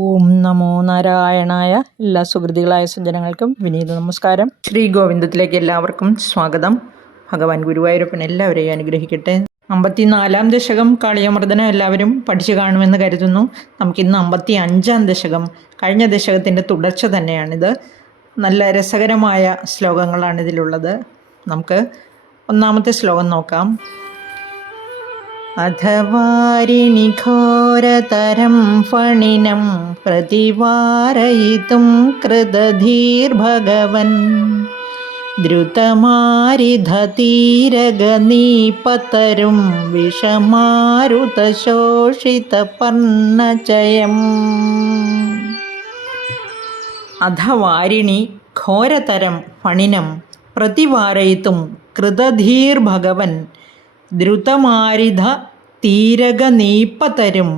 ഓം നമോ നാരായണായ. എല്ലാ സുഹൃത്തുക്കളായ സജ്ജനങ്ങൾക്കും വിനീത നമസ്കാരം. ശ്രീ ഗോവിന്ദത്തിലേക്ക് എല്ലാവർക്കും സ്വാഗതം. ഭഗവാൻ ഗുരുവായൂരപ്പൻ എല്ലാവരെയും അനുഗ്രഹിക്കട്ടെ. 54-ാം ദശകം കാളിയമർദ്ദനം എല്ലാവരും പഠിച്ചു കാണുമെന്ന് കരുതുന്നു. നമുക്കിന്ന് 55-ാം ദശകം, കഴിഞ്ഞ ദശകത്തിൻ്റെ തുടർച്ച തന്നെയാണിത്. നല്ല രസകരമായ ശ്ലോകങ്ങളാണ് ഇതിലുള്ളത്. നമുക്ക് ഒന്നാമത്തെ ശ്ലോകം നോക്കാം. അധവാരിണി ഘോരതരം ഫണിനം പ്രതിവാരയിതും കൃതധീർഭഗവൻ ദ്രുതമാരിധതീരഗനീപതരും വിഷമാരുതശോഷിതപർണചയം. അധവാരിണി ഘോരതരം ഫണിനം പ്രതിവാരയിതും കൃതധീർഭഗവൻ ദ്രുതമാരിധ തീരകനീപതരും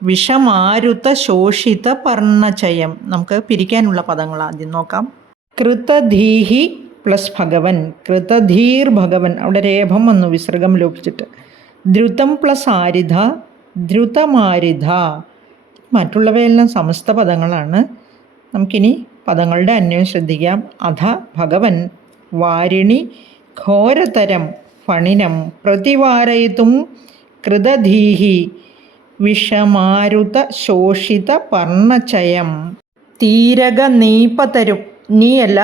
വിഷമാരുത ശോഷിത പർണചയം. നമുക്ക് പിരിക്കാനുള്ള പദങ്ങൾ ആദ്യം നോക്കാം. കൃതധീഹി പ്ലസ് ഭഗവൻ, കൃതധീർ ഭഗവൻ, അവിടെ രേഭം വന്നു വിസർഗം ലോപിച്ചിട്ട്. ദ്രുതം പ്ലസ് ആരിധ, ദ്രുതമാരിധ. മറ്റുള്ളവയെല്ലാം സമസ്ത പദങ്ങളാണ്. നമുക്കിനി പദങ്ങളുടെ അന്വയം ശ്രദ്ധിക്കാം. അധ ഭഗവൻ, വാരിണി ഘോരതരം ഫണിനം പ്രതിവാരയിതും കൃതധീഹി വിഷമാരുത ശോഷിത പർണചയം. തീരക നീപതരും, നീയല്ല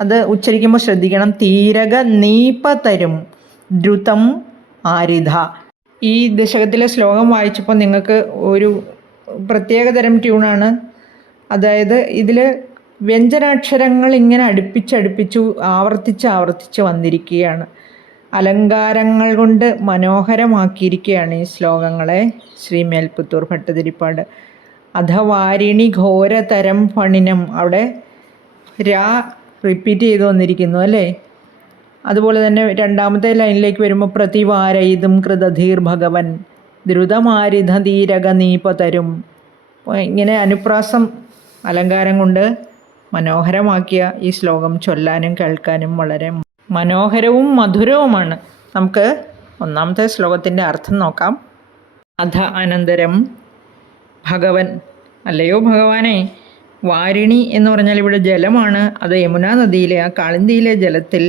അത് ഉച്ചരിക്കുമ്പോൾ ശ്രദ്ധിക്കണം. തീരക നീപതരും ദ്രുതം ആരിധ. ഈ ദശകത്തിലെ ശ്ലോകം വായിച്ചപ്പോൾ നിങ്ങൾക്ക് ഒരു പ്രത്യേകതരം ട്യൂണാണ്. അതായത് ഇതിൽ വ്യഞ്ജനാക്ഷരങ്ങൾ ഇങ്ങനെ അടുപ്പിച്ചടുപ്പിച്ചു ആവർത്തിച്ച് വന്നിരിക്കുകയാണ്. അലങ്കാരങ്ങൾ കൊണ്ട് മനോഹരമാക്കിയിരിക്കുകയാണ് ഈ ശ്ലോകങ്ങളെ ശ്രീ മേൽപ്പുത്തൂർ ഭട്ടതിരിപ്പാട്. അധവാരിണി ഘോരതരം ഫണിനം, അവിടെ രാ റിപ്പീറ്റ് ചെയ്ത് വന്നിരിക്കുന്നു അല്ലേ. അതുപോലെ തന്നെ രണ്ടാമത്തെ ലൈനിലേക്ക് വരുമ്പോൾ പ്രതിവാരയിതും കൃതധീർ ഭഗവൻ ദ്രുതമാരിധീരകനീപതരും. ഇങ്ങനെ അനുപ്രാസം അലങ്കാരം കൊണ്ട് മനോഹരമാക്കിയ ഈ ശ്ലോകം ചൊല്ലാനും കേൾക്കാനും വളരെ മനോഹരവും മധുരവുമാണ്. നമുക്ക് ഒന്നാമത്തെ ശ്ലോകത്തിൻ്റെ അർത്ഥം നോക്കാം. അധ അനന്തരം ഭഗവൻ, അല്ലയോ ഭഗവാനെ. വാരിണി എന്ന് പറഞ്ഞാൽ ഇവിടെ ജലമാണ്. അത് യമുനാ നദിയിലെ ആ കാളിന്തിയിലെ ജലത്തിൽ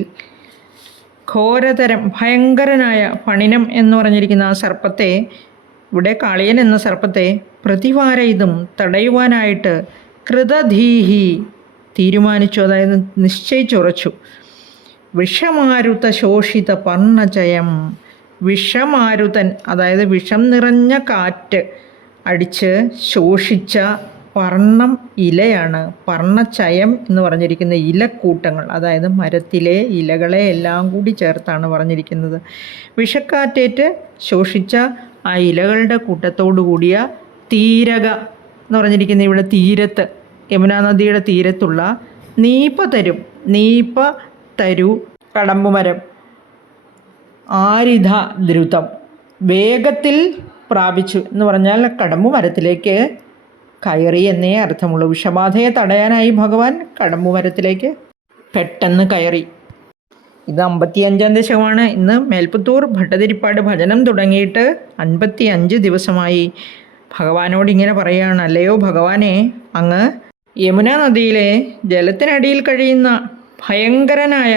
ഘോരതരം ഭയങ്കരനായ ഫണിനം എന്ന് പറഞ്ഞിരിക്കുന്ന ആ സർപ്പത്തെ, ഇവിടെ കാളിയൻ എന്ന സർപ്പത്തെ പ്രതിവാരയിതും തടയുവാനായിട്ട് കൃതധീഹി തീരുമാനിച്ചു, അതായത് നിശ്ചയിച്ചുറച്ചു. വിഷമാരുത ശോഷിത പർണചയം, വിഷമാരുതൻ അതായത് വിഷം നിറഞ്ഞ കാറ്റ് അടിച്ച് ശോഷിച്ച പർണം ഇലയാണ്. പർണചയം എന്ന് പറഞ്ഞിരിക്കുന്ന ഇലക്കൂട്ടങ്ങൾ, അതായത് മരത്തിലെ ഇലകളെ എല്ലാം കൂടി ചേർത്താണ് പറഞ്ഞിരിക്കുന്നത്. വിഷക്കാറ്റേറ്റ് ശോഷിച്ച ആ ഇലകളുടെ കൂട്ടത്തോടു കൂടിയ തീരക എന്ന് പറഞ്ഞിരിക്കുന്ന ഇവിടെ തീരത്ത്, യമുനാ നദിയുടെ തീരത്തുള്ള നീപതരും, നീപതരു കടമ്പുമരം, ആരിധ ദ്രുതം വേഗത്തിൽ പ്രാപിച്ചു എന്ന് പറഞ്ഞാൽ കടമ്പുമരത്തിലേക്ക് കയറി എന്നേ അർത്ഥമുള്ളൂ. വിഷബാധയെ തടയാനായി ഭഗവാൻ കടമ്പുമരത്തിലേക്ക് പെട്ടെന്ന് കയറി. ഇത് 55-ാം ദശകമാണ്. ഇന്ന് മേൽപ്പുത്തൂർ ഭട്ടതിരിപ്പാട് ഭജനം തുടങ്ങിയിട്ട് 55 ദിവസമായി. ഭഗവാനോട് ഇങ്ങനെ പറയുകയാണ്, അല്ലയോ ഭഗവാനെ, അങ്ങ് യമുനാ നദിയിലെ ജലത്തിനടിയിൽ കഴിയുന്ന ഭയങ്കരനായ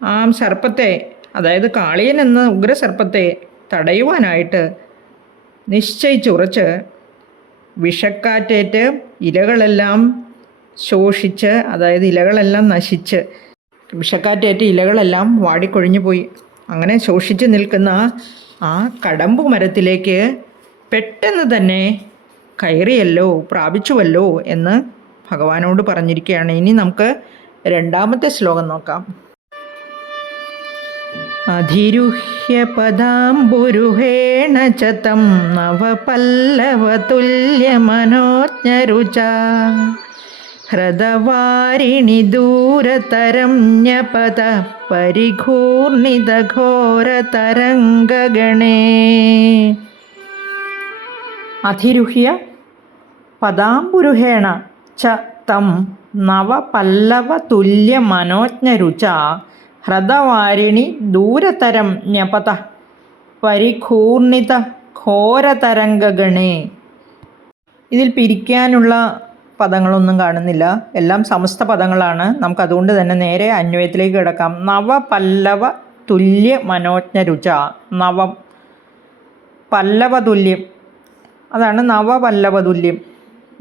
ആ സർപ്പത്തെ, അതായത് കാളിയൻ എന്ന ഉഗ്രസർപ്പത്തെ തടയുവാനായിട്ട് നിശ്ചയിച്ചുറച്ച് വിഷക്കാറ്റേറ്റ് ഇലകളെല്ലാം ശോഷിച്ച്, അതായത് ഇലകളെല്ലാം നശിച്ച്, വിഷക്കാറ്റേറ്റ് ഇലകളെല്ലാം വാടിക്കൊഴിഞ്ഞു പോയി. അങ്ങനെ ശോഷിച്ച് നിൽക്കുന്ന ആ കടമ്പു മരത്തിലേക്ക് പെട്ടെന്ന് തന്നെ കയറിയല്ലോ, പ്രാപിച്ചുവല്ലോ എന്ന് ഭഗവാനോട് പറഞ്ഞിരിക്കുകയാണ്. ഇനി നമുക്ക് രണ്ടാമത്തെ ശ്ലോകം നോക്കാം. അധിരുഹ്യ പദാംബുരുഹേണ ച തം നവപല്ലവതുല്യമനോജ്ഞരുച ഹൃദവാരിണി ദൂരതരം ന്യപത പരിഘൂർണിതഘോരതരംഗഗണേ. അധിരുഹ്യ പദാംബുരുഹേണ ച തം നവപല്ലവതുല്യമനോജ്ഞരുച ഹൃദവാരിണി ദൂരതരം ന്യപത പരിഘൂർണിത ഘോരതരംഗഗണേ. ഇതിൽ പിരിക്കാനുള്ള പദങ്ങളൊന്നും കാണുന്നില്ല, എല്ലാം സമസ്ത പദങ്ങളാണ്. നമുക്കതുകൊണ്ട് തന്നെ നേരെ അന്വയത്തിലേക്ക് കിടക്കാം. നവപല്ലവ തുല്യ മനോജ്ഞ രുച. നവം പല്ലവ തുല്യം, അതാണ് നവപല്ലവ തുല്യം.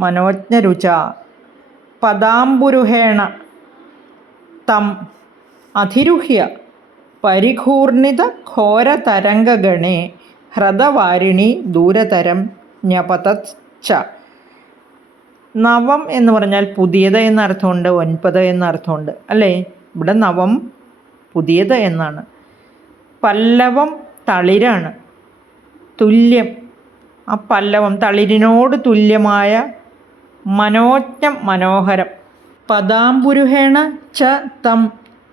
മനോജ്ഞ രുച പദാംബുരുഹേണ തം അധിരുഹ്യ പരിഘൂർണിത ഘോരതരംഗഗണേ ഹ്രദവാരിണി ദൂരതരം ജ്ഞപതത് ച. നവം എന്ന് പറഞ്ഞാൽ പുതിയത് എന്നർത്ഥമുണ്ട്, 9 എന്നർത്ഥമുണ്ട് അല്ലേ. ഇവിടെ നവം പുതിയത് എന്നാണ്. പല്ലവം തളിരാണ്. തുല്യം, ആ പല്ലവം തളിരിനോട് തുല്യമായ. മനോജ്ഞം മനോഹരം. പദാംബുരുഹേണ ച തം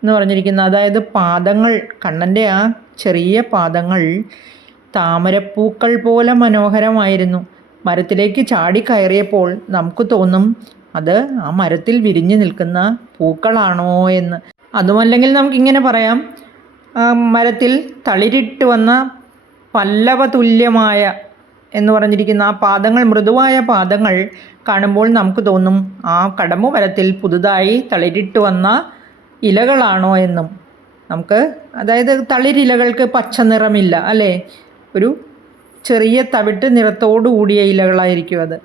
എന്ന് പറഞ്ഞിരിക്കുന്ന, അതായത് പാദങ്ങൾ, കണ്ണൻ്റെ ആ ചെറിയ പാദങ്ങൾ താമരപ്പൂക്കൾ പോലെ മനോഹരമായിരുന്നു. മരത്തിലേക്ക് ചാടിക്കയറിയപ്പോൾ നമുക്ക് തോന്നും അത് ആ മരത്തിൽ വിരിഞ്ഞു നിൽക്കുന്ന പൂക്കളാണോ എന്ന്. അതുമല്ലെങ്കിൽ നമുക്കിങ്ങനെ പറയാം, മരത്തിൽ തളിരിട്ട് വന്ന പല്ലവ തുല്യമായ എന്ന് പറഞ്ഞിരിക്കുന്ന ആ പാദങ്ങൾ, മൃദുവായ പാദങ്ങൾ കാണുമ്പോൾ നമുക്ക് തോന്നും ആ കടമ്പു മരത്തിൽ പുതുതായി തളിരിട്ട് വന്ന ഇലകളാണോ എന്നും. നമുക്ക്, അതായത് തളിരിലകൾക്ക് പച്ച നിറമില്ല അല്ലേ, ഒരു ചെറിയ തവിട്ട് നിറത്തോടു കൂടിയ ഇലകളായിരിക്കും അത്.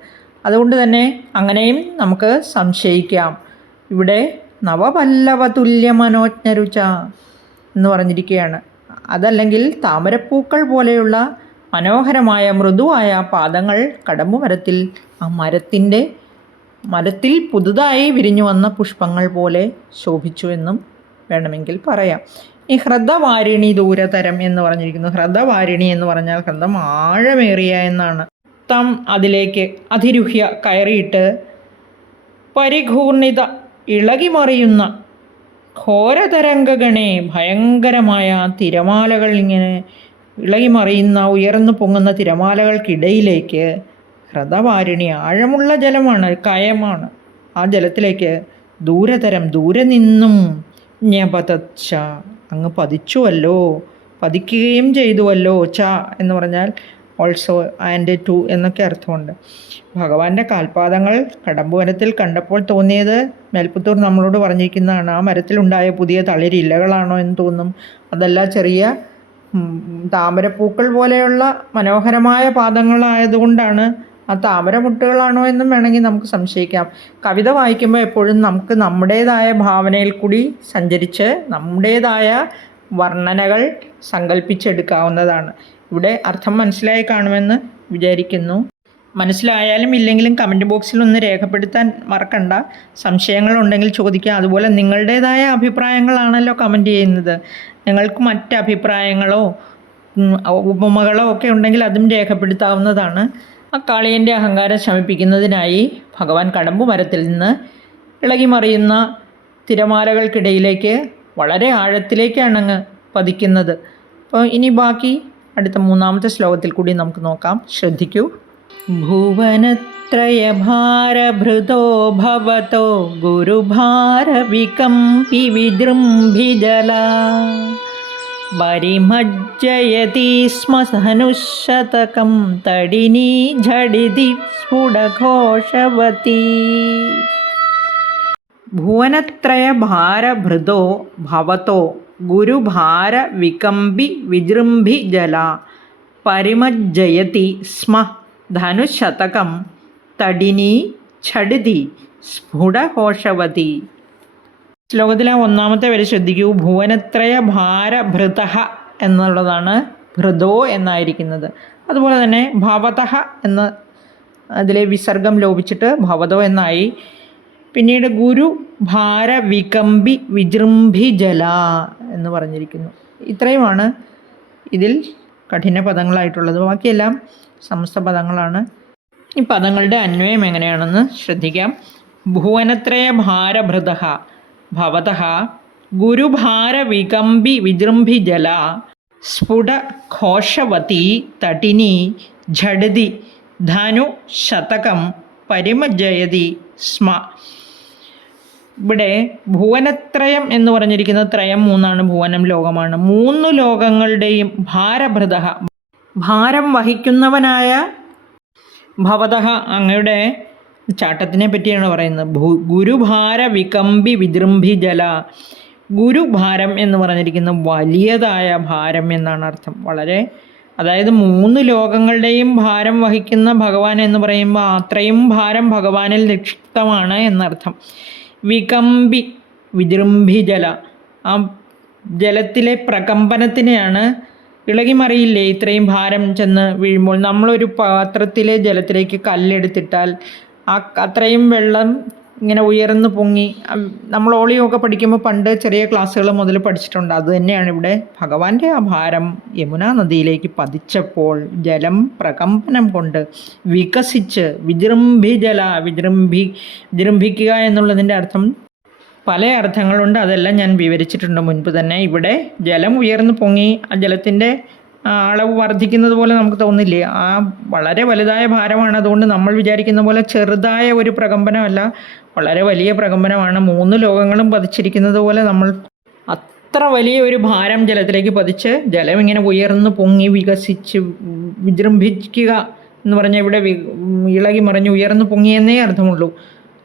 അതുകൊണ്ട് തന്നെ അങ്ങനെയും നമുക്ക് സംശയിക്കാം. ഇവിടെ നവപല്ലവ തുല്യ മനോജ്ഞ രുച എന്ന് പറഞ്ഞിരിക്കുകയാണ്. അതല്ലെങ്കിൽ താമരപ്പൂക്കൾ പോലെയുള്ള മനോഹരമായ മൃദുവായ പാദങ്ങൾ കടമ്പു മരത്തിൽ, ആ മരത്തിൽ പുതുതായി വിരിഞ്ഞു വന്ന പുഷ്പങ്ങൾ പോലെ ശോഭിച്ചു എന്നും വേണമെങ്കിൽ പറയാം. ഈ ഹ്രദവാരിണി ദൂരതരം എന്ന് പറഞ്ഞിരിക്കുന്നു. ഹ്രദവാരിണി എന്ന് പറഞ്ഞാൽ ഹൃദം ആഴമേറിയ എന്നാണ്. തം അതിലേക്ക്, അധിരുഹ്യ കയറിയിട്ട്, പരിഘൂർണിത ഇളകിമറിയുന്ന, ഘോരതരംഗഗണേ ഭയങ്കരമായ തിരമാലകൾ, ഇങ്ങനെ ഇളകിമറിയുന്ന ഉയർന്നു പൊങ്ങുന്ന തിരമാലകൾക്കിടയിലേക്ക്, ഹ്രദവാരിണി ആഴമുള്ള ജലമാണ്, കയമാണ്, ആ ജലത്തിലേക്ക് ദൂരതരം ദൂരെ നിന്നും ജ്ഞപതച്ച അങ്ങ് പതിച്ചുവല്ലോ, പതിക്കുകയും ചെയ്തുവല്ലോ. ച എന്ന് പറഞ്ഞാൽ ഓൾസോ, ആൻഡ് ടു എന്നൊക്കെ അർത്ഥമുണ്ട്. ഭഗവാന്റെ കാൽപാദങ്ങൾ കടമ്പുവനത്തിൽ കണ്ടപ്പോൾ തോന്നിയത് മേൽപ്പുത്തൂർ നമ്മളോട് പറഞ്ഞിരിക്കുന്നതാണ്. ആ മരത്തിലുണ്ടായ പുതിയ തളിരിലകളാണോ എന്ന് തോന്നും. അതല്ല, ചെറിയ താമരപ്പൂക്കൾ പോലെയുള്ള മനോഹരമായ പാദങ്ങളായതുകൊണ്ടാണ്, ആ താമരമുട്ടുകളാണോ എന്നും വേണമെങ്കിൽ നമുക്ക് സംശയിക്കാം. കവിത വായിക്കുമ്പോൾ എപ്പോഴും നമുക്ക് നമ്മുടേതായ ഭാവനയിൽ കൂടി സഞ്ചരിച്ച് നമ്മുടേതായ വർണ്ണനകൾ സങ്കല്പിച്ചെടുക്കാവുന്നതാണ്. ഇവിടെ അർത്ഥം മനസ്സിലായി കാണുമെന്ന് വിചാരിക്കുന്നു. മനസ്സിലായാലും ഇല്ലെങ്കിലും കമൻറ്റ് ബോക്സിൽ ഒന്ന് രേഖപ്പെടുത്താൻ മറക്കണ്ട. സംശയങ്ങളുണ്ടെങ്കിൽ ചോദിക്കുക. അതുപോലെ നിങ്ങളുടേതായ അഭിപ്രായങ്ങളാണല്ലോ കമൻറ്റ് ചെയ്യുന്നത്. നിങ്ങൾക്ക് മറ്റ് അഭിപ്രായങ്ങളോ ഉപമകളോ ഒക്കെ ഉണ്ടെങ്കിൽ അതും രേഖപ്പെടുത്താവുന്നതാണ്. ആ കാളിയൻ്റെ അഹങ്കാരം ശമിപ്പിക്കുന്നതിനായി ഭഗവാൻ കടമ്പു മരത്തിൽ നിന്ന് ഇളകിമറിയുന്ന തിരമാലകൾക്കിടയിലേക്ക് വളരെ ആഴത്തിലേക്കാണ് അങ്ങ് പതിക്കുന്നത്. അപ്പോൾ ഇനി ബാക്കി അടുത്ത 3-ാമത്തെ ശ്ലോകത്തിൽ കൂടി നമുക്ക് നോക്കാം. ശ്രദ്ധിക്കൂ. ഭുവനത്രയഭാരഭൃതോ ഭവതോ ഗുരുഭാരവികമ്പി വിജൃംഭിജലാ പരിമജ്ജയതി സ്മ ധനുശതകം തടിനീ ഝടിതി സ്ഫുടഘോഷവതി. ഭുവനത്രയഭാരഭൃതോ ഭവതോ ഗുരുഭാരവികമ്പി വിജൃംഭിജലാ പരിമജ്ജയതി സ്മ ധനുശതകം തടിനീ ഝടിതി സ്ഫുടഘോഷവതി. ശ്ലോകത്തിലെ 1-ാമത്തെ വരെ ശ്രദ്ധിക്കൂ. ഭുവനത്രയ ഭാരഭൃത എന്നുള്ളതാണ് ഭൃതോ എന്നായിരിക്കുന്നത്. അതുപോലെ തന്നെ ഭവതഃ എന്ന അതിലെ വിസർഗം ലോപിച്ചിട്ട് ഭവതോ എന്നായി. പിന്നീട് ഗുരു ഭാരവികമ്പി വിജൃംഭിജല എന്ന് പറഞ്ഞിരിക്കുന്നു. ഇത്രയുമാണ് ഇതിൽ കഠിന പദങ്ങളായിട്ടുള്ളത്. ബാക്കിയെല്ലാം സമസ്ത പദങ്ങളാണ്. ഈ പദങ്ങളുടെ അന്വയം എങ്ങനെയാണെന്ന് ശ്രദ്ധിക്കാം. ഭുവനത്രയ ഭാരഭൃത ഭവതഃ ഗുരുഭാരവികമ്പി വിജൃംഭിജല സ്ഫുടഘോഷവതി തടിനീ ഝടിതി ധനു ശതകം പരിമജ്ജയതി സ്മ. ഇവിടെ ഭുവനത്രയം എന്ന് പറഞ്ഞിരിക്കുന്ന ത്രയം 3 ഭുവനം ലോകമാണ്. 3 ലോകങ്ങളുടെയും ഭാരഭൃത ഭാരം വഹിക്കുന്നവനായ ഭവതഃ അങ്ങയുടെ ചാട്ടത്തിനെ പറ്റിയാണ് പറയുന്നത്. ഗുരുഭാര വികമ്പി വിജൃംഭി ജല. ഗുരുഭാരം എന്ന് പറഞ്ഞിരിക്കുന്ന വലിയതായ ഭാരം എന്നാണ് അർത്ഥം. അതായത് 3 ലോകങ്ങളുടെയും ഭാരം വഹിക്കുന്ന ഭഗവാൻ എന്ന് പറയുമ്പോൾ അത്രയും ഭാരം ഭഗവാനിൽ നിക്ഷിപ്തമാണ് എന്നർത്ഥം. വികമ്പി വിജൃംഭി ജല, ആ ജലത്തിലെ പ്രകമ്പനത്തിനെയാണ്. ഇളകിമറിയില്ലേ ഇത്രയും ഭാരം ചെന്ന് വീഴുമ്പോൾ? നമ്മളൊരു പാത്രത്തിലെ ജലത്തിലേക്ക് കല്ലെടുത്തിട്ടാൽ അത്രയും വെള്ളം ഇങ്ങനെ ഉയർന്നു പൊങ്ങി. നമ്മൾ ഓളിയൊക്കെ പഠിക്കുമ്പോൾ പണ്ട് ചെറിയ ക്ലാസ്സുകൾ മുതൽ പഠിച്ചിട്ടുണ്ട്. അതുതന്നെയാണ് ഇവിടെ ഭഗവാന്റെ ആ ഭാരം യമുനാ നദിയിലേക്ക് പതിച്ചപ്പോൾ ജലം പ്രകമ്പനം കൊണ്ട് വികസിച്ച് വിജൃംഭിക്കുക എന്നുള്ളതിൻ്റെ അർത്ഥം പല അർത്ഥങ്ങളുണ്ട്. അതെല്ലാം ഞാൻ വിവരിച്ചിട്ടുണ്ട് മുൻപ് തന്നെ. ഇവിടെ ജലം ഉയർന്നു പൊങ്ങി, ആ ജലത്തിൻ്റെ അളവ് വർദ്ധിക്കുന്നത് പോലെ നമുക്ക് തോന്നില്ലേ? ആ വളരെ വലുതായ ഭാരമാണ്. അതുകൊണ്ട് നമ്മൾ വിചാരിക്കുന്ന പോലെ ചെറുതായ ഒരു പ്രകമ്പനമല്ല, വളരെ വലിയ പ്രകമ്പനമാണ്. 3 ലോകങ്ങളും പതിച്ചിരിക്കുന്നത് പോലെ നമ്മൾ അത്ര വലിയ ഒരു ഭാരം ജലത്തിലേക്ക് പതിച്ച് ജലം ഇങ്ങനെ ഉയർന്നു പൊങ്ങി വികസിച്ച് വിജൃംഭിക്കുക എന്ന് പറഞ്ഞാൽ ഇവിടെ ഇളകി മറിഞ്ഞ് ഉയർന്നു പൊങ്ങിയെന്നേ അർത്ഥമുള്ളൂ.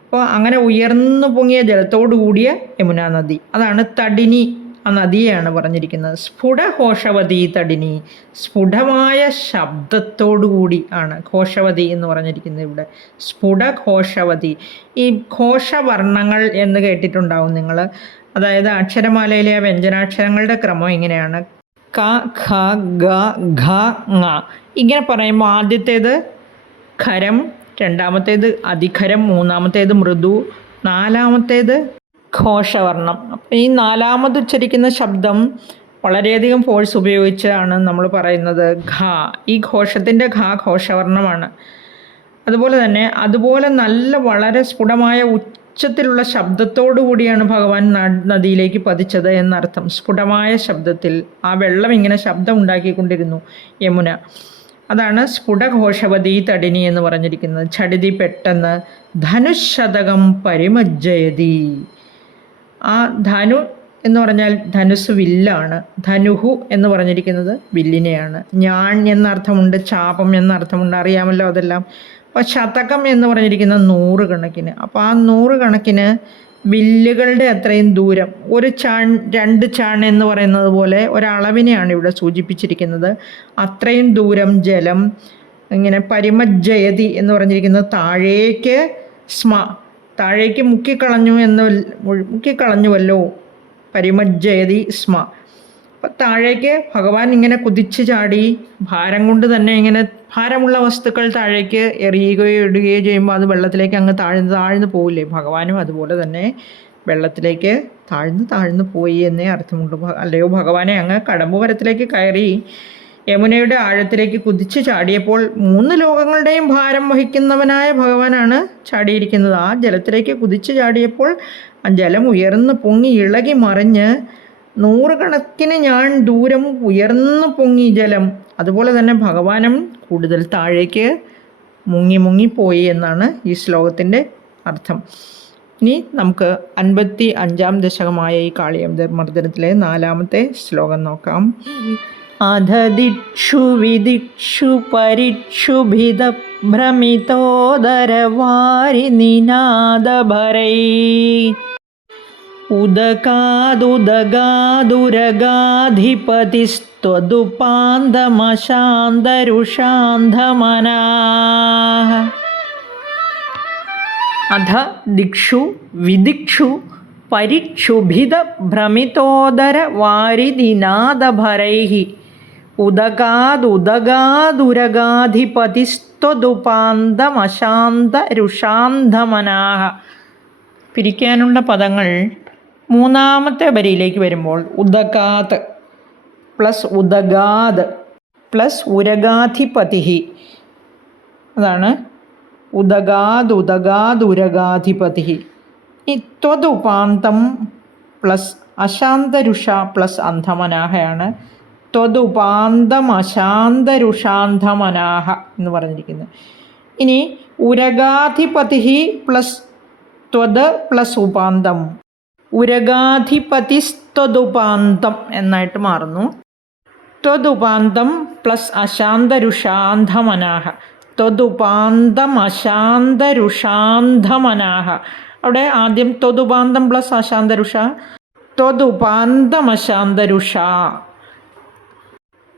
അപ്പോൾ അങ്ങനെ ഉയർന്നു പൊങ്ങിയ ജലത്തോടു കൂടിയ യമുനാ നദി, അതാണ് തടിനി. ആ നദിയാണ് പറഞ്ഞിരിക്കുന്നത്. സ്ഫുടഘോഷവതി തടിനി, സ്ഫുടമായ ശബ്ദത്തോടു കൂടി ആണ് ഘോഷവതി എന്ന് പറഞ്ഞിരിക്കുന്നത് ഇവിടെ. സ്ഫുടഘോഷവതി. ഈ ഘോഷവർണ്ണങ്ങൾ എന്ന് കേട്ടിട്ടുണ്ടാവും നിങ്ങൾ. അതായത് അക്ഷരമാലയിലെ ആ വ്യഞ്ജനാക്ഷരങ്ങളുടെ ക്രമം ഇങ്ങനെയാണ്: ക, ഖ, ഗ, ഘ, ങ. ഇങ്ങനെ പറയുമ്പോൾ ആദ്യത്തേത് ഖരം, രണ്ടാമത്തേത് അധിഖരം, മൂന്നാമത്തേത് മൃദു, നാലാമത്തേത് ഘോഷവർണം. അപ്പം ഈ 4ാമത് ഉച്ചരിക്കുന്ന ശബ്ദം വളരെയധികം ഫോഴ്സ് ഉപയോഗിച്ചാണ് നമ്മൾ പറയുന്നത് ഘ. ഈ ഘോഷത്തിൻ്റെ ഘ ഘോഷവർണ്ണമാണ്. അതുപോലെ നല്ല വളരെ സ്ഫുടമായ ഉച്ചത്തിലുള്ള ശബ്ദത്തോടു കൂടിയാണ് ഭഗവാൻ നദിയിലേക്ക് പതിച്ചത് എന്നർത്ഥം. സ്ഫുടമായ ശബ്ദത്തിൽ ആ വെള്ളം ഇങ്ങനെ ശബ്ദം ഉണ്ടാക്കിക്കൊണ്ടിരുന്നു യമുന. അതാണ് സ്ഫുടഘോഷവതി തടിനി എന്ന് പറഞ്ഞിരിക്കുന്നത്. ഛടിതി പെട്ടെന്ന് ധനുശതകം പരിമജ്ജയതി. ആ ധനു എന്ന് പറഞ്ഞാൽ ധനുസ് വില്ലാണ്. ധനുഹു എന്ന് പറഞ്ഞിരിക്കുന്നത് വില്ലിനെയാണ്. ഞാൺ എന്നർത്ഥമുണ്ട്, ചാപം എന്നർത്ഥമുണ്ട്, അറിയാമല്ലോ അതെല്ലാം. അപ്പോൾ ശതകം എന്ന് പറഞ്ഞിരിക്കുന്നത് 100 കണക്കിന്. അപ്പോൾ ആ 100 കണക്കിന് വില്ലുകളുടെ അത്രയും ദൂരം, ഒരു ചാൺ 2 ചാൺ എന്ന് പറയുന്നത് പോലെ ഒരളവിനെയാണ് ഇവിടെ സൂചിപ്പിച്ചിരിക്കുന്നത്. അത്രയും ദൂരം ജലം ഇങ്ങനെ പരിമജ്ജയതി എന്ന് പറഞ്ഞിരിക്കുന്നത് താഴേക്ക് താഴേക്ക് മുക്കിക്കളഞ്ഞുവല്ലോ. പരിമജ്ജയതി സ്മ. അപ്പം താഴേക്ക് ഭഗവാൻ ഇങ്ങനെ കുതിച്ചു ചാടി, ഭാരം കൊണ്ട് തന്നെ ഇങ്ങനെ ഭാരമുള്ള വസ്തുക്കൾ താഴേക്ക് എറിയുകയോ ഇടുകയോ ചെയ്യുമ്പോൾ അത് വെള്ളത്തിലേക്ക് അങ്ങ് താഴ്ന്നു പോവില്ലേ? ഭഗവാനും അതുപോലെ തന്നെ വെള്ളത്തിലേക്ക് താഴ്ന്നു പോയി എന്നേ അർത്ഥമുള്ളൂ. അല്ലയോ ഭഗവാനെ, അങ്ങ് കടമ്പുവരത്തിലേക്ക് കയറി യമുനയുടെ ആഴത്തിലേക്ക് കുതിച്ചു ചാടിയപ്പോൾ 3 ലോകങ്ങളുടെയും ഭാരം വഹിക്കുന്നവനായ ഭഗവാനാണ് ചാടിയിരിക്കുന്നത്. ആ ജലത്തിലേക്ക് കുതിച്ചു ചാടിയപ്പോൾ ആ ജലം ഉയർന്നു പൊങ്ങി ഇളകി മറിഞ്ഞ് 100 കണക്കിന് ഞാൻ ദൂരം ഉയർന്നു പൊങ്ങി ജലം. അതുപോലെ തന്നെ ഭഗവാനും കൂടുതൽ താഴേക്ക് മുങ്ങിപ്പോയി എന്നാണ് ഈ ശ്ലോകത്തിൻ്റെ അർത്ഥം. ഇനി നമുക്ക് 55-ാം ദശകമായ ഈ കാളിയമർദ്ദനത്തിലെ 4ാമത്തെ ശ്ലോകം നോക്കാം. അധദിക്ഷു വിദിക്ഷു പരിക്ഷുഭിത ഭ്രമിതോദരവാരി നിനാദഭരൈ ഉദകാദുദഗാദുരഗാധിപതിസ്ത്വദുപാന്തമശാന്തരുഷാന്ധമനാഃ. അധ ദിക്ഷു വിദിക്ഷു പരിക്ഷുഭിത ഭ്രമിതോദരവാരിനിനാദഭരൈഃ ഉദകാദുദഗാദുരഗാധിപതിസ്ത്വദുപാന്തമശാന്തരുഷാന്ധമനാഃ. പിരിക്കാനുള്ള പദങ്ങൾ 3ാമത്തെ വരിയിലേക്ക് വരുമ്പോൾ ഉദകാത് പ്ലസ് ഉദഗാദ് പ്ലസ് ഉരഗാധിപതി. അതാണ് ഉദഗാദുരഗാധിപതി. ഈ ത്വദുപാന്തം പ്ലസ് അശാന്തരുഷ പ്ലസ് അന്ധമനാഹയാണ്. ത്വദുപാന്തമശാന്തരുഷാന്ധമനാഹ എന്ന് പറഞ്ഞിരിക്കുന്നത്. ഇനി ഉരഗാധിപതി പ്ലസ് ത്വദ് പ്ലസ് ഉപാന്തം, ഉരഗാധിപതിസ്ത്വദുപാന്തം എന്നായിട്ട് മാറുന്നു. ത്വദുപാന്തം പ്ലസ് അശാന്തരുഷാന്ധമനാഹ. ത്വതുപാന്തം അശാന്തരുഷാന്ധമനാഹ. അവിടെ ആദ്യം ത്വതുപാന്തം പ്ലസ് അശാന്തരുഷ, ത്വതുപാന്തം അശാന്തരുഷ.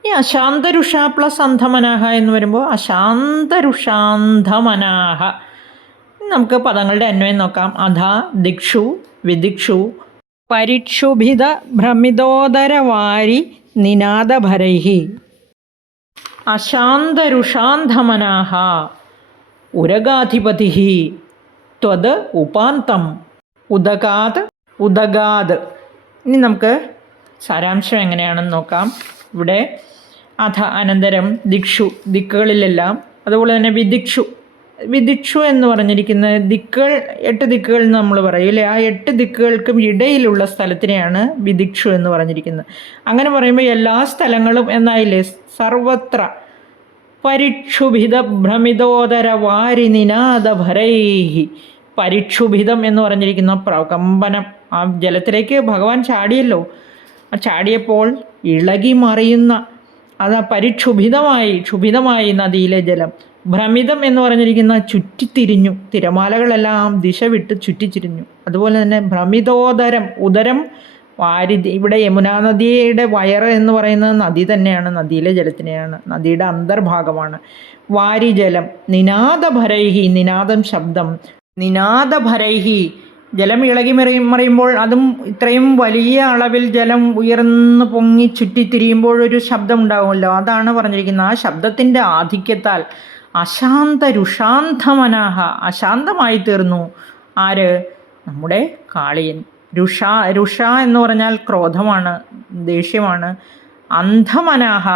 ഈ അശാന്തരുഷ പ്ലസ് അന്ധമനാഹ എന്ന് വരുമ്പോൾ അശാന്തരുഷാന്ധമനാഹ. നമുക്ക് പദങ്ങളുടെ അന്വയം നോക്കാം. അധ ദിക്ഷു വിദിക്ഷു പരിക്ഷുഭിത ഭ്രമിതോദരവാരി നിനാദഭരൈഹി. അശാന്തരുഷാന്ധമനാഹ ഉരഗാധിപതിഃ ത്വത് ഉപാന്തം ഉദഗാത് ഉദഗാത്. ഇനി നമുക്ക് സാരാംശം എങ്ങനെയാണെന്ന് നോക്കാം. ഇവിടെ അധ അനന്തരം ദിക്ഷു ദിക്കുകളിലെല്ലാം, അതുപോലെ തന്നെ വിദിക്ഷു. വിദിക്ഷു എന്ന് പറഞ്ഞിരിക്കുന്ന ദിക്കുകൾ 8 ദിക്കുകൾ എന്ന് നമ്മൾ പറയും അല്ലേ. ആ 8 ദിക്കുകൾക്കും ഇടയിലുള്ള സ്ഥലത്തിനെയാണ് വിദിക്ഷു എന്ന് പറഞ്ഞിരിക്കുന്നത്. അങ്ങനെ പറയുമ്പോൾ എല്ലാ സ്ഥലങ്ങളും എന്നായില്ലേ. സർവത്ര പരിക്ഷുഭിത ഭ്രമിതോദര വാരി നിനാദഭരൈഹി. പരിക്ഷുഭിതം എന്ന് പറഞ്ഞിരിക്കുന്ന പ്രകമ്പനം. ആ ജലത്തിലേക്ക് ഭഗവാൻ ചാടിയല്ലോ. ആ ചാടിയപ്പോൾ ഇളകി മറിയുന്ന, അത് ക്ഷുഭിതമായി നദിയിലെ ജലം. ഭ്രമിതം എന്ന് പറഞ്ഞിരിക്കുന്ന ചുറ്റിത്തിരിഞ്ഞു, തിരമാലകളെല്ലാം ദിശ വിട്ട് ചുറ്റിച്ചിരിഞ്ഞു. അതുപോലെ തന്നെ ഭ്രമിതോദരം, ഉദരം വാരി. ഇവിടെ യമുനാ നദിയുടെ വയറ് എന്ന് പറയുന്നത് നദി തന്നെയാണ്, നദിയിലെ ജലത്തിനെയാണ്, നദിയുടെ അന്തർഭാഗമാണ്. വാരിജലം നിനാദഭരൈഹി, നിനാദം ശബ്ദം, നിനാദഭരൈഹി ജലം ഇളകി മറിയുമ്പോൾ അതും ഇത്രയും വലിയ അളവിൽ ജലം ഉയർന്നു പൊങ്ങി ചുറ്റിത്തിരിയുമ്പോഴൊരു ശബ്ദം ഉണ്ടാകുമല്ലോ, അതാണ് പറഞ്ഞിരിക്കുന്നത്. ആ ശബ്ദത്തിൻ്റെ ആധിക്യത്താൽ അശാന്തരുഷാന്ധമനാഹ, അശാന്തമായി തീർന്നു. ആര്? നമ്മുടെ കാളിയൻ. രുഷ എന്ന് പറഞ്ഞാൽ ക്രോധമാണ്, ദേഷ്യമാണ്. അന്ധമനാഹ,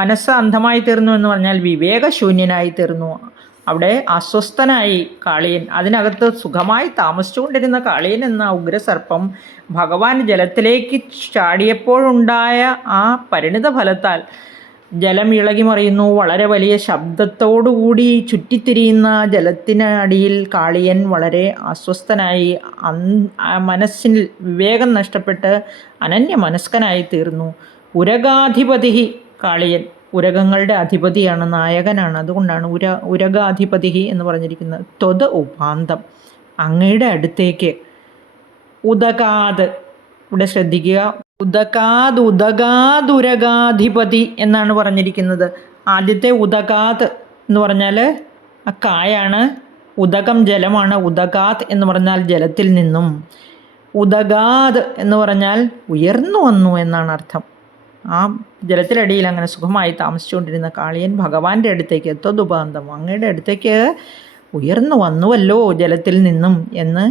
മനസ്സ് അന്ധമായി തീർന്നു എന്ന് പറഞ്ഞാൽ വിവേകശൂന്യനായി തീർന്നു. അവിടെ അസ്വസ്ഥനായി കാളിയൻ. അതിനകത്ത് സുഖമായി താമസിച്ചുകൊണ്ടിരുന്ന കാളിയൻ എന്ന ഉഗ്രസർപ്പം ഭഗവാൻ ജലത്തിലേക്ക് ചാടിയപ്പോഴുണ്ടായ ആ പരിണിത ഫലത്താൽ ജലം ഇളകി മറിയുന്നു. വളരെ വലിയ ശബ്ദത്തോടുകൂടി ചുറ്റിത്തിരിയുന്ന ജലത്തിനടിയിൽ കാളിയൻ വളരെ അസ്വസ്ഥനായി, മനസ്സിൽ വിവേകം നഷ്ടപ്പെട്ട് അനന്യമനസ്കനായി തീർന്നു. ഉരഗാധിപതി കാളിയൻ, ഉരകങ്ങളുടെ അധിപതിയാണ്, നായകനാണ്. അതുകൊണ്ടാണ് ഉരഗാധിപതി എന്ന് പറഞ്ഞിരിക്കുന്നത്. ത്വത് ഉപാന്തം, അങ്ങയുടെ അടുത്തേക്ക്. ഉദകാത്, ഇവിടെ ശ്രദ്ധിക്കുക, ഉദകാതുരഗാധിപതി എന്നാണ് പറഞ്ഞിരിക്കുന്നത്. ആദ്യത്തെ ഉദകാത് എന്ന് പറഞ്ഞാൽ ആ കായാണ്, ഉദകം ജലമാണ്. ഉദകാത് എന്ന് പറഞ്ഞാൽ ജലത്തിൽ നിന്നും, ഉദകാത് എന്ന് പറഞ്ഞാൽ ഉയർന്നു വന്നു എന്നാണ് അർത്ഥം. ആ ജലത്തിലടിയിൽ അങ്ങനെ സുഖമായി താമസിച്ചുകൊണ്ടിരുന്ന കാളിയൻ ഭഗവാന്റെ അടുത്തേക്ക്, ത്വതുപാന്തം, അങ്ങയുടെ അടുത്തേക്ക് ഉയർന്നു വന്നുവല്ലോ ജലത്തിൽ നിന്നും എന്ന്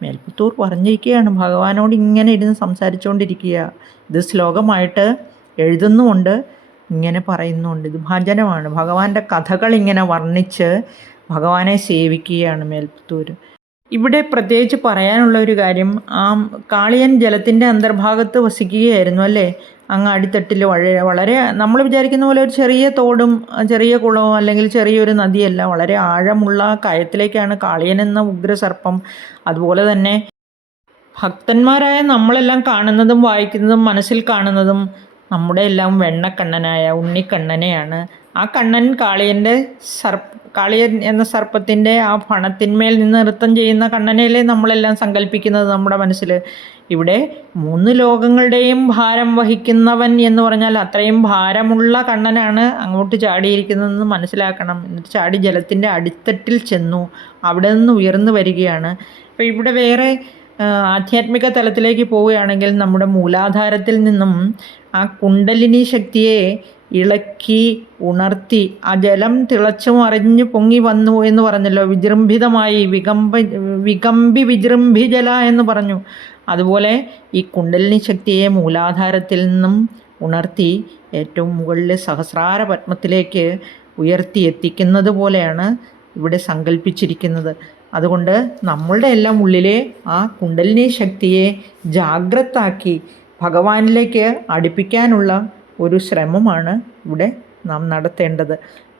മേൽപ്പത്തൂർ പറഞ്ഞിരിക്കുകയാണ്. ഭഗവാനോട് ഇങ്ങനെ ഇരുന്ന് സംസാരിച്ചുകൊണ്ടിരിക്കുക. ഇത് ശ്ലോകമായിട്ട് എഴുതുന്നുമുണ്ട്, ഇങ്ങനെ പറയുന്നുമുണ്ട്. ഇത് ഭജനമാണ്. ഭഗവാന്റെ കഥകൾ ഇങ്ങനെ വർണ്ണിച്ച് ഭഗവാനെ സേവിക്കുകയാണ് മേൽപ്പത്തൂർ. ഇവിടെ പ്രത്യേകിച്ച് പറയാനുള്ള ഒരു കാര്യം, ആ കാളിയൻ ജലത്തിൻ്റെ അന്തർഭാഗത്ത് വസിക്കുകയായിരുന്നു അല്ലേ. അങ്ങ് അടിത്തട്ടിൽ വളരെ നമ്മൾ വിചാരിക്കുന്ന പോലെ ഒരു ചെറിയ തോടും ചെറിയ കുളവും അല്ലെങ്കിൽ ചെറിയൊരു നദിയല്ല, വളരെ ആഴമുള്ള കയത്തിലേക്കാണ് കാളിയൻ എന്ന ഉഗ്രസർപ്പം. അതുപോലെ തന്നെ ഭക്തന്മാരായ നമ്മളെല്ലാം കാണുന്നതും വായിക്കുന്നതും മനസ്സിൽ കാണുന്നതും നമ്മുടെ എല്ലാം വെണ്ണക്കണ്ണനായ ഉണ്ണിക്കണ്ണനെയാണ്. ആ കണ്ണൻ കാളിയൻ എന്ന സർപ്പത്തിൻ്റെ ആ ഫണത്തിന്മേൽ നിന്ന് നൃത്തം ചെയ്യുന്ന കണ്ണനെയല്ലേ നമ്മളെല്ലാം സങ്കല്പിക്കുന്നത് നമ്മുടെ മനസ്സിൽ. ഇവിടെ 3 ലോകങ്ങളുടെയും ഭാരം വഹിക്കുന്നവൻ എന്ന് പറഞ്ഞാൽ അത്രയും ഭാരമുള്ള കണ്ണനാണ് അങ്ങോട്ട് ചാടിയിരിക്കുന്നതെന്ന് മനസ്സിലാക്കണം. എന്നിട്ട് ചാടി ജലത്തിൻ്റെ അടിത്തട്ടിൽ ചെന്നു, അവിടെ നിന്ന് ഉയർന്നു വരികയാണ്. അപ്പോൾ ഇവിടെ വേറെ ആധ്യാത്മിക തലത്തിലേക്ക് പോവുകയാണെങ്കിൽ നമ്മുടെ മൂലാധാരത്തിൽ നിന്നും ആ കുണ്ടലിനി ശക്തിയെ ഇളക്കി ഉണർത്തി ആ ജലം തിളച്ചു മറിഞ്ഞു പൊങ്ങി വന്നു എന്ന് പറഞ്ഞല്ലോ. വിജൃംഭിതമായി, വികമ്പി വിജൃംഭി ജല എന്ന് പറഞ്ഞു. അതുപോലെ ഈ കുണ്ടലിനി ശക്തിയെ മൂലാധാരത്തിൽ നിന്നും ഉണർത്തി ഏറ്റവും മുകളിലെ സഹസ്രാര പത്മത്തിലേക്ക് ഉയർത്തി എത്തിക്കുന്നത് പോലെയാണ് ഇവിടെ സങ്കല്പിച്ചിരിക്കുന്നത്. അതുകൊണ്ട് നമ്മളുടെ എല്ലാം ഉള്ളിലെ ആ കുണ്ടലിനി ശക്തിയെ ജാഗ്രതാക്കി ഭഗവാനിലേക്ക് അടുപ്പിക്കാനുള്ള ഒരു ശ്രമമാണ് ഇവിടെ നാം നടത്തേണ്ടത്.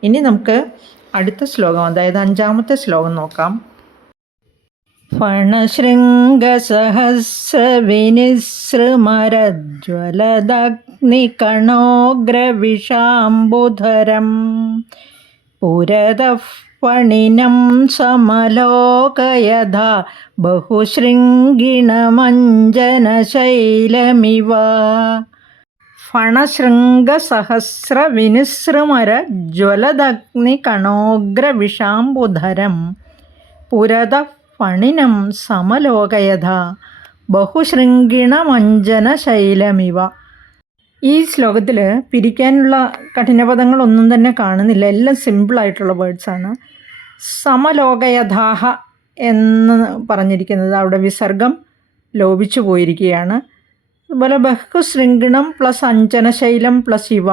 ഇനി നമുക്ക് അടുത്ത ശ്ലോകം, അതായത് 5ാമത്തെ ശ്ലോകം നോക്കാം. ഫണശൃംഗസഹസ്രവിനിസൃമരജ്വലദഗ്നികണോഗ്രവിഷാംബുധരം പുരതഃ ഫണിനം സമലോകയഥാ ബഹുശൃംഗിണമഞ്ജനശൈലമിവ ഫണശൃംഗസഹസ്രവിനിസൃമരജ്വലദഗ്നികണോഗ്രവിഷാംബുധരം പുരതഃ ഫണിനം സമലോകയഥാ ബഹുശൃംഗിണമഞ്ജനശൈലമിവ. ഈ ശ്ലോകത്തിൽ പിരിക്കാനുള്ള കഠിനപദങ്ങളൊന്നും തന്നെ കാണുന്നില്ല. എല്ലാം സിമ്പിളായിട്ടുള്ള വേർഡ്സാണ്. സമലോകയഥാഹ എന്ന് പറഞ്ഞിരിക്കുന്നത് അവിടെ വിസർഗം ലോപിച്ചു പോയിരിക്കുകയാണ്. അതുപോലെ ബഹുശൃംഗിണം പ്ലസ് അഞ്ജനശൈലം പ്ലസ് ഇവ,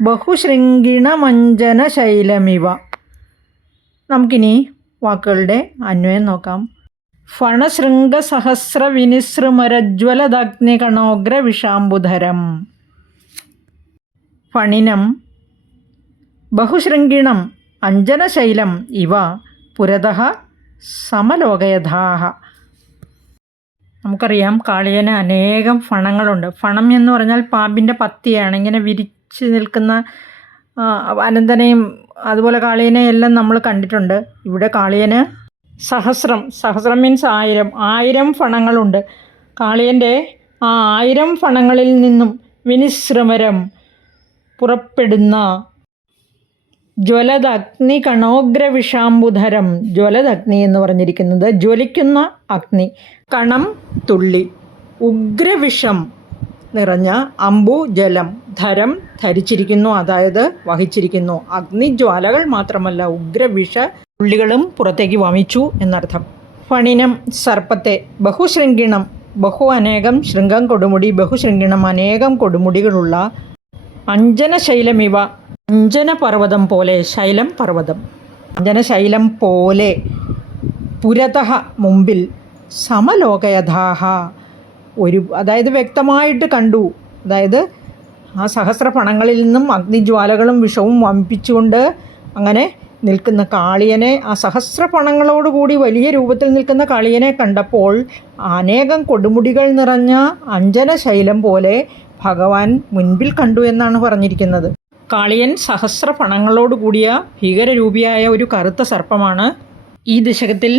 ബഹുശൃംഗിണമഞ്ജനശൈലമിവ. നമുക്കിനി വാക്കുകളുടെ അന്വയം നോക്കാം. ഫണശൃംഗസഹസ്രവിനിസൃമരജ്വലദഗ്നികണോഗ്രവിഷാംബുധരം. ഫണിനം ബഹുശൃംഗിണം അഞ്ജനശൈലം ഇവ പുരതഃ സമലോകയഥാഹ. നമുക്കറിയാം കാളിയന് അനേകം ഫണങ്ങളുണ്ട്. ഫണം എന്ന് പറഞ്ഞാൽ പാമ്പിൻ്റെ പത്തിയാണ്. ഇങ്ങനെ വിരിച്ച് നിൽക്കുന്ന അനന്തനെയും അതുപോലെ കാളിയനെയും എല്ലാം നമ്മൾ കണ്ടിട്ടുണ്ട്. ഇവിടെ കാളിയന് സഹസ്രം മീൻസ് 1000 ഫണങ്ങളുണ്ട്. കാളിയൻ്റെ ആ 1000 ഫണങ്ങളിൽ നിന്നും വിനിസൃമരം പുറപ്പെടുന്ന ജ്വലദഗ്നി കണോഗ്രവിഷാംബുധരം. ജ്വലദഗ്നി എന്ന് പറഞ്ഞിരിക്കുന്നത് ജ്വലിക്കുന്ന അഗ്നി, കണം തുള്ളി, ഉഗ്രവിഷം നിറഞ്ഞ അമ്പു ജലം, ധരം ധരിച്ചിരിക്കുന്നു, അതായത് വഹിച്ചിരിക്കുന്നു. അഗ്നിജ്വാലകൾ മാത്രമല്ല ഉഗ്രവിഷ തുള്ളികളും പുറത്തേക്ക് വമിച്ചു എന്നർത്ഥം. ഫണിനം സർപ്പത്തെ, ബഹുശൃംഗിണം ബഹു അനേകം, ശൃംഗം കൊടുമുടി, ബഹുശൃംഗിണം അനേകം കൊടുമുടികളുള്ള, അഞ്ജനശൈലമിവ അഞ്ജനപർവ്വതം പോലെ, ശൈലം പർവ്വതം, അഞ്ജനശൈലം പോലെ, പുരതഃ മുമ്പിൽ, സമലോകയഥാഹ അതായത് വ്യക്തമായിട്ട് കണ്ടു. അതായത് ആ സഹസ്രഫണങ്ങളിൽ നിന്നും അഗ്നിജ്വാലകളും വിഷവും വമിപ്പിച്ചുകൊണ്ട് അങ്ങനെ നിൽക്കുന്ന കാളിയനെ, ആ സഹസ്രഫണങ്ങളോടുകൂടി വലിയ രൂപത്തിൽ നിൽക്കുന്ന കാളിയനെ കണ്ടപ്പോൾ അനേകം കൊടുമുടികൾ നിറഞ്ഞ അഞ്ജനശൈലം പോലെ ഭഗവാൻ മുൻപിൽ കണ്ടു എന്നാണ് പറഞ്ഞിരിക്കുന്നത്. കാളിയൻ സഹസ്രഫണങ്ങളോട് കൂടിയ ഭീകരരൂപിയായ ഒരു കറുത്ത സർപ്പമാണ്. ഈ ദശകത്തിൽ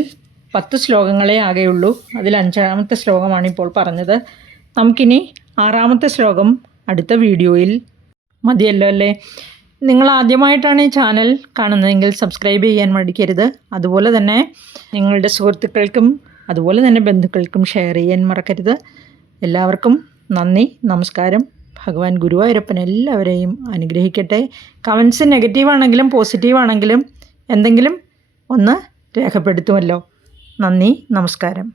10 ശ്ലോകങ്ങളെ ആകെയുള്ളൂ. അതിൽ 5ാമത്തെ ശ്ലോകമാണ് ഇപ്പോൾ പറഞ്ഞത്. നമുക്കിനി 6ാമത്തെ ശ്ലോകം അടുത്ത വീഡിയോയിൽ മതിയല്ലോ അല്ലേ? നിങ്ങൾ ആദ്യമായിട്ടാണ് ഈ ചാനൽ കാണുന്നതെങ്കിൽ സബ്സ്ക്രൈബ് ചെയ്യാൻ മടിക്കരുത്. അതുപോലെ തന്നെ നിങ്ങളുടെ സുഹൃത്തുക്കൾക്കും അതുപോലെ തന്നെ ബന്ധുക്കൾക്കും ഷെയർ ചെയ്യാൻ മറക്കരുത്. എല്ലാവർക്കും നന്ദി, നമസ്കാരം. ഭഗവാൻ ഗുരുവായൂരപ്പൻ എല്ലാവരെയും അനുഗ്രഹിക്കട്ടെ. കമൻസ് നെഗറ്റീവാണെങ്കിലും പോസിറ്റീവാണെങ്കിലും എന്തെങ്കിലും ഒന്ന് രേഖപ്പെടുത്തുമല്ലോ. നന്ദി, നമസ്കാരം.